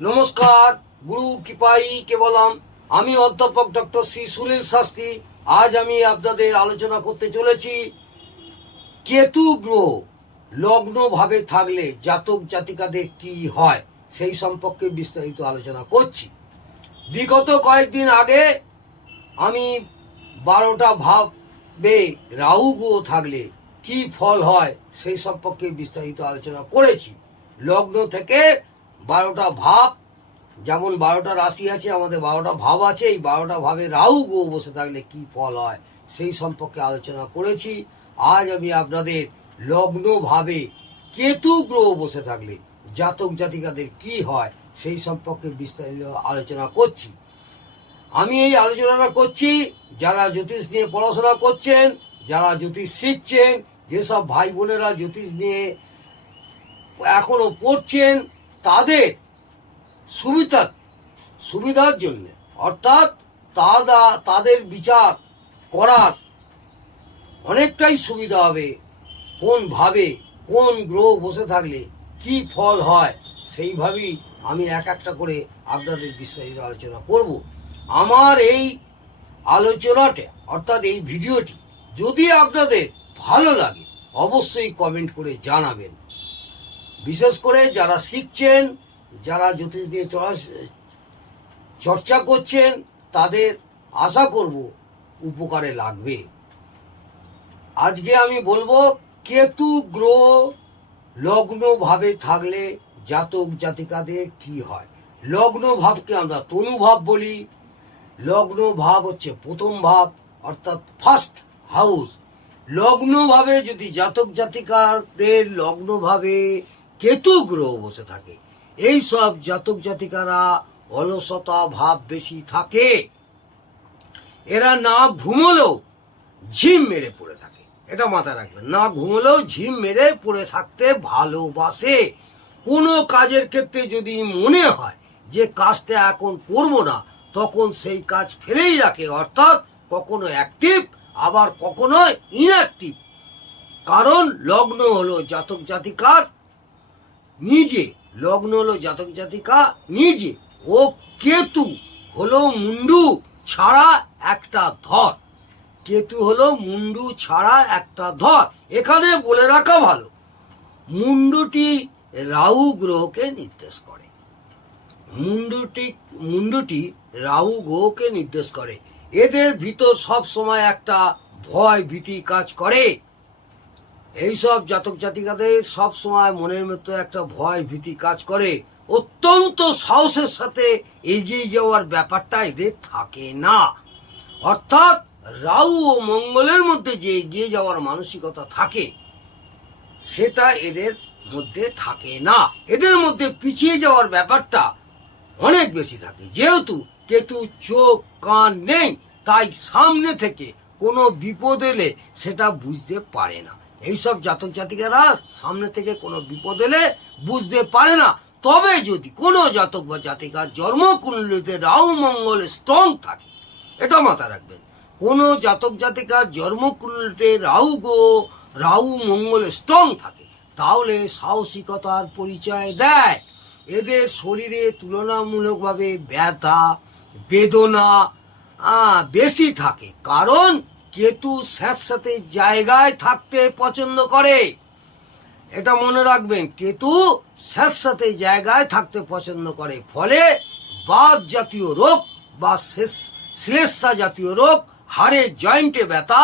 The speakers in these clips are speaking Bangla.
নমস্কার, গুরু কৃপাই কেবলম। আমি অধ্যাপক ডক্টর শ্রী সুনীল শাস্ত্রী। আজ আমি আপনাদের আলোচনা করতে চলেছি কেতু গ্রহ লগ্ন ভাবে থাকলে জাতক জাতিকাদের কি হয় সেই সম্পর্কে বিস্তারিত আলোচনা করছি। বিগত কয়েকদিন আগে আমি 12টা ভাবে রাহু গ্রহ থাকলে কি ফল হয় সেই সম্পর্কে বিস্তারিত আলোচনা করেছি। লগ্ন থেকে 12টা ভাব, যেমন 12টা রাশি আছে, আমাদের 12টা ভাব আছে, এই 12টা ভাবে রাহু গ্রহ বসে থাকলে কি ফল হয় সেই সম্পর্কে আলোচনা করেছি। আজ আমি আপনাদের লগ্ন ভাবে কেতু গ্রহ বসে থাকলে জাতক জাতিকাদের কি হয় সেই সম্পর্কে বিস্তারিত আলোচনা করছি। আমি এই আলোচনাটা করছি যারা জ্যোতিষ নিয়ে পড়াশোনা করছেন, যারা জ্যোতিষ শিখছেন, যেসব ভাই বোনেরা জ্যোতিষ নিয়ে এখনো পড়ছেন, তাদের সুবিধার জন্য, অর্থাৎ তাদের বিচার করার অনেকটাই সুবিধা হবে। কোন ভাবে কোন গ্রহ বসে থাকলে কি ফল হয় সেইভাবেই আমি এক একটা করে আপনাদের বিস্তারিত আলোচনা করব। আমার এই আলোচনাটা অর্থাৎ এই ভিডিওটি যদি আপনাদের ভালো লাগে অবশ্যই কমেন্ট করে জানাবেন। বিশেষ করে যারা শিখছেন, যারা জ্যোতিষ নিয়ে চর্চা করছেন, তাদের আশা করব উপকারে লাগবে। আজকে আমি বলবো কেতু গ্রহ লগ্ন ভাবে থাকলে জাতক জাতিকাদের কি হয়। লগ্ন ভাবকে আমরা তনু ভাব বলি। লগ্ন ভাব হচ্ছে প্রথম ভাব, অর্থাৎ ফার্স্ট হাউস। লগ্ন ভাবে যদি জাতক জাতিকাদের লগ্ন ভাবে কেতু গ্রহ বসে থাকে, এই সব জাতক জাতিকারা অলসতা ভাব বেশি থাকে। এরা না ঘুমলেও ঝিম মেরে পড়ে থাকে, এটা মাথায় রাখবেন। না ঘুমলেও ঝিম মেরে পড়ে থাকতে ভালোবাসে। কোনো কাজের ক্ষেত্রে যদি মনে হয় যে কাজটা এখন করব না, তখন সেই কাজ ফেলেই রাখে, অর্থাৎ কখনো অ্যাক্টিভ আবার কখনো ইনঅ্যাক্টিভ। কারণ লগ্ন হলো জাতক জাতিকার নিজে, লগ্ন হলো জাতক জাতিকা নিজে, ও কেতু হলো মুন্ডু ছাড়া একটা ধর। কেতু হলো মুন্ডু ছাড়া একটা ধর। এখানে বলে রাখা ভালো, মুন্ডুটি রাহু গ্রহকে নির্দেশ করে। মুন্ডুটি রাহু গ্রহকে নির্দেশ করে। এদের ভিতর সব সময় একটা ভয় ভীতি কাজ করে। এইসব জাতক জাতিকাদের সব সময় মনের মধ্যে একটা ভয় ভীতি কাজ করে। অত্যন্ত সাহসের সাথে এগিয়ে যাওয়ার ব্যাপারটা এদের থাকে না। অর্থাৎ রাহু ও মঙ্গলের মধ্যে যে এগিয়ে যাওয়ার মানসিকতা থাকে সেটা এদের মধ্যে থাকে না। এদের মধ্যে পিছিয়ে যাওয়ার ব্যাপারটা অনেক বেশি থাকে। যেহেতু কেতু চোখ কান নেই, তাই সামনে থেকে কোনো বিপদ এলে সেটা বুঝতে পারে না। এইসব জাতক জাতিকারা সামনে থেকে কোনো বিপদ এলে বুঝতে পারে না। তবে যদি কোনো জাতক বা জাতিকার জন্মকুণ্ডলিতে রাহু মঙ্গল স্ট্রং থাকে, এটা মাথায় রাখবেন, কোনো জাতক জাতিকার জন্মকুণ্ডলিতে রাহু মঙ্গল স্ট্রং থাকে, তাহলে সাহসিকতার পরিচয় দেয়। এদের শরীরে তুলনামূলকভাবে ব্যথা বেদনা বেশি থাকে, কারণ কেতু স্যাঁতস্যাঁতে জায়গায় থাকতে পছন্দ করে। এটা মনে রাখবেন, কেতু স্যাঁতস্যাঁতে জায়গায় থাকতে পছন্দ করে। ফলে বাত জাতীয় রোগ বা শ্লেষ্মা জাতীয় রোগ, হাড়ের জয়েন্টে ব্যথা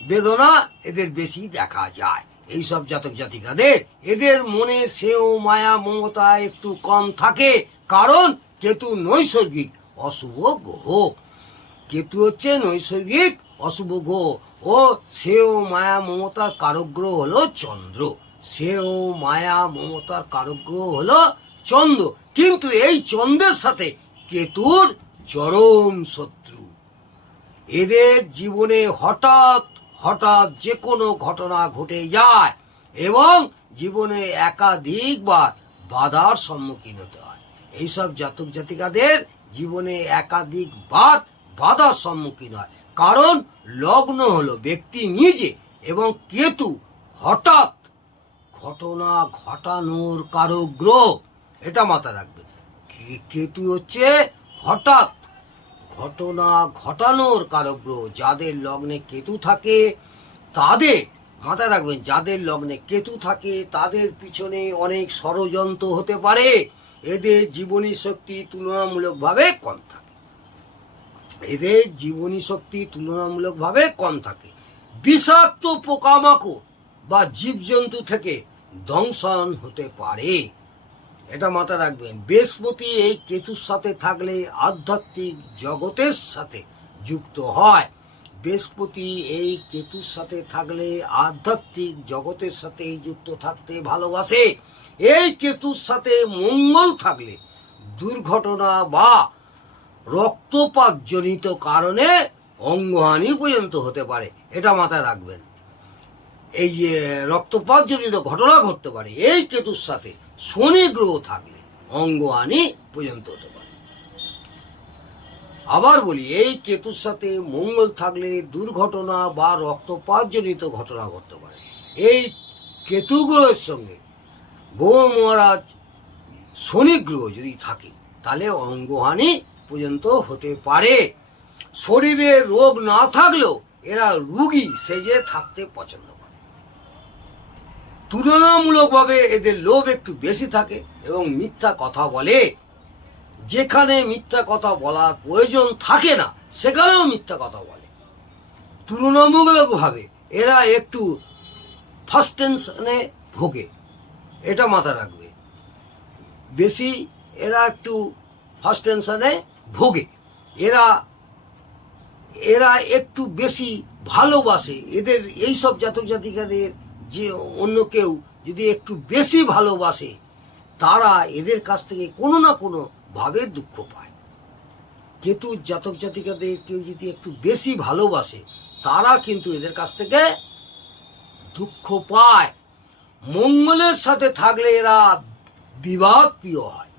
বেদনা এদের বেশি দেখা যায়। এইসব জাতক জাতিকাদের এদের মনে স্নেহ মায়া মমতা একটু কম থাকে, কারণ কেতু নৈসর্গিক অশুভ গ্রহ। কেতু হচ্ছে নৈসর্গিক অশুভ গ্রহ। ও স্নেহ মায়া মমতার কারক গ্রহ হলো চন্দ্র। স্নেহ মায়া মমতার কারক গ্রহ হলো চন্দ্র। কিন্তু এই চন্দ্রের সাথে কেতুর চরম শত্রু। এদের জীবনে হঠাৎ হঠাৎ যে কোনো ঘটনা ঘটে যায় এবং জীবনে একাধিকবার বাধার সম্মুখীন হতে হয়। এইসব জাতক জাতিকাদের জীবনে একাধিকবার বাধার সম্মুখীন হয়, কারণ লগ্ন হলো ব্যক্তি নিজে এবং কেতু হঠাৎ ঘটনা ঘটানোর কারক গ্রহ। এটা মাথায় রাখবেন। কেতু হচ্ছে হঠাৎ ঘটনা ঘটানোর কারক গ্রহ। যাদের লগ্নে কেতু থাকে তাদের, মাথায় রাখবেন, যাদের লগ্নে কেতু থাকে তাদের পিছনে অনেক ষড়যন্ত্র হতে পারে। এদের জীবনী শক্তি তুলনামূলকভাবে কম থাকে। বিষাক্ত পোকামাকড় বা জীবজন্তু থেকে দংশন হতে পারে, এটা মাথায় রাখবেন। বৃহস্পতি এই কেতুর সাথে থাকলে আধ্যাত্মিক জগতের সাথে যুক্ত হয়। বৃহস্পতি এই কেতুর সাথে থাকলে আধ্যাত্মিক জগতের সাথে যুক্ত থাকতে ভালোবাসে। এই কেতুর সাথে মঙ্গল থাকলে দুর্ঘটনা বা রক্তপাতজনিত কারণে অঙ্গহানি পর্যন্ত হতে পারে, এটা মাথায় রাখবেন। এই যে রক্তপাতজনিত ঘটনা ঘটতে পারে এই কেতুর সাথে শনি গ্রহ থাকলে অঙ্গহানি পর্যন্ত হতে পারে। আবার বলি, এই কেতুর সাথে মঙ্গল থাকলে দুর্ঘটনা বা রক্তপাতজনিত ঘটনা ঘটতে পারে। এই কেতু গ্রহের সঙ্গে গ্রহ মহারাজ শনি গ্রহ যদি থাকে তাহলে অঙ্গহানি পর্যন্ত হতে পারে। শরীরে রোগ না থাকলেও এরা রোগী সেজে থাকতে পছন্দ করে। তুলনামূলকভাবে এদের লোভ একটু বেশি থাকে এবং মিথ্যা কথা বলে। যেখানে মিথ্যা কথা বলার প্রয়োজন থাকে না সেখানেও মিথ্যা কথা বলে। তুলনামূলকভাবে এরা একটু ফার্স্ট টেনশনে ভোগে, এটা মাথায় রাখবে। বেশি এরা একটু ফার্স্ট টেনশনে ভোগে। এরা একটু বেশি ভালোবাসে। এদের এইসব জাতক জাতিকাদের যে অন্য কেউ যদি একটু বেশি ভালোবাসে তারা এদের কাছ থেকে কোনো না কোনো ভাবে দুঃখ পায়। কেতু জাতক জাতিকাদের কেউ যদি একটু বেশি ভালোবাসে তারা কিন্তু এদের কাছ থেকে দুঃখ পায়। মঙ্গলের সাথে থাকলে এরা বিবাদ প্রিয় হয়।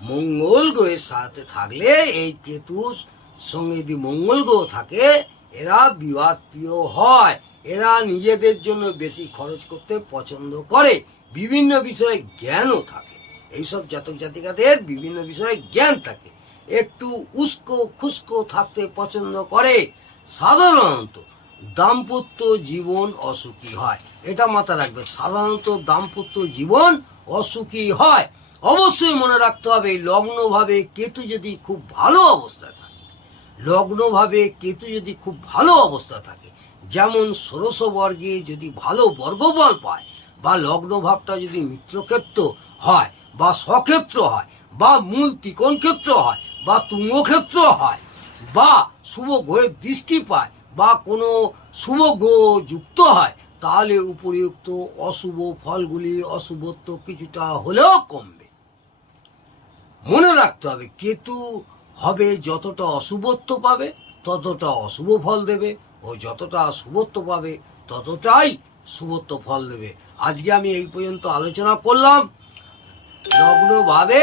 মঙ্গল গ্রহের সাথে থাকলে এই কেতুর সঙ্গে যদি মঙ্গল গ্রহ থাকে এরা বিবাদ প্রিয় হয়। এরা নিজেদের জন্য বেশি খরচ করতে পছন্দ করে। বিভিন্ন বিষয়ে জ্ঞানও থাকে। এইসব জাতক জাতিকাদের বিভিন্ন বিষয়ে জ্ঞান থাকে। একটু উস্কো খুস্কো থাকতে পছন্দ করে। সাধারণত দাম্পত্য জীবন অসুখী হয়, এটা মাথায় রাখবে। সাধারণত দাম্পত্য জীবন অসুখী হয়। অবশ্যই মনে রাখতে হবে লগ্নভাবে কেতু যদি খুব ভালো অবস্থায় থাকে, যেমন ষোড়শ বর্গে যদি ভালো বর্গবল পায় বা লগ্নভাবটা যদি মিত্রক্ষেত্র হয় বা স্বক্ষেত্র হয় বা মূল ত্রিকোণ ক্ষেত্র হয় বা তুঙ্গক্ষেত্র হয় বা শুভ গ্রহের দৃষ্টি পায় বা কোনো শুভ গ্রহ যুক্ত হয় তাহলে উপরিউক্ত অশুভ ফলগুলি, অশুভত্ব কিছুটা হলেও কমবে। মনে রাখতে হবে কেতু হবে যতটা অশুভত্ব পাবে ততটা অশুভ ফল দেবে, ও যতটা শুভত্ব পাবে ততটাই শুভত্ব ফল দেবে। আজকে আমি এই পর্যন্ত আলোচনা করলাম লগ্নভাবে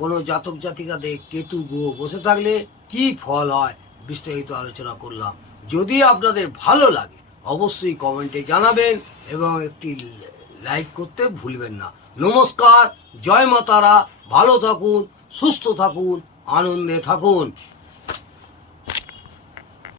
কোনো জাতক জাতিকাদের কেতু গ্রহ বসে থাকলে কি ফল হয় বিস্তারিত আলোচনা করলাম। যদি আপনাদের ভালো লাগে অবশ্যই কমেন্টে জানাবেন এবং একটি লাইক করতে ভুলবেন না। নমস্কার, জয় মা তারা। ভালো থাকুন, সুস্থ থাকুন, আনন্দে থাকুন।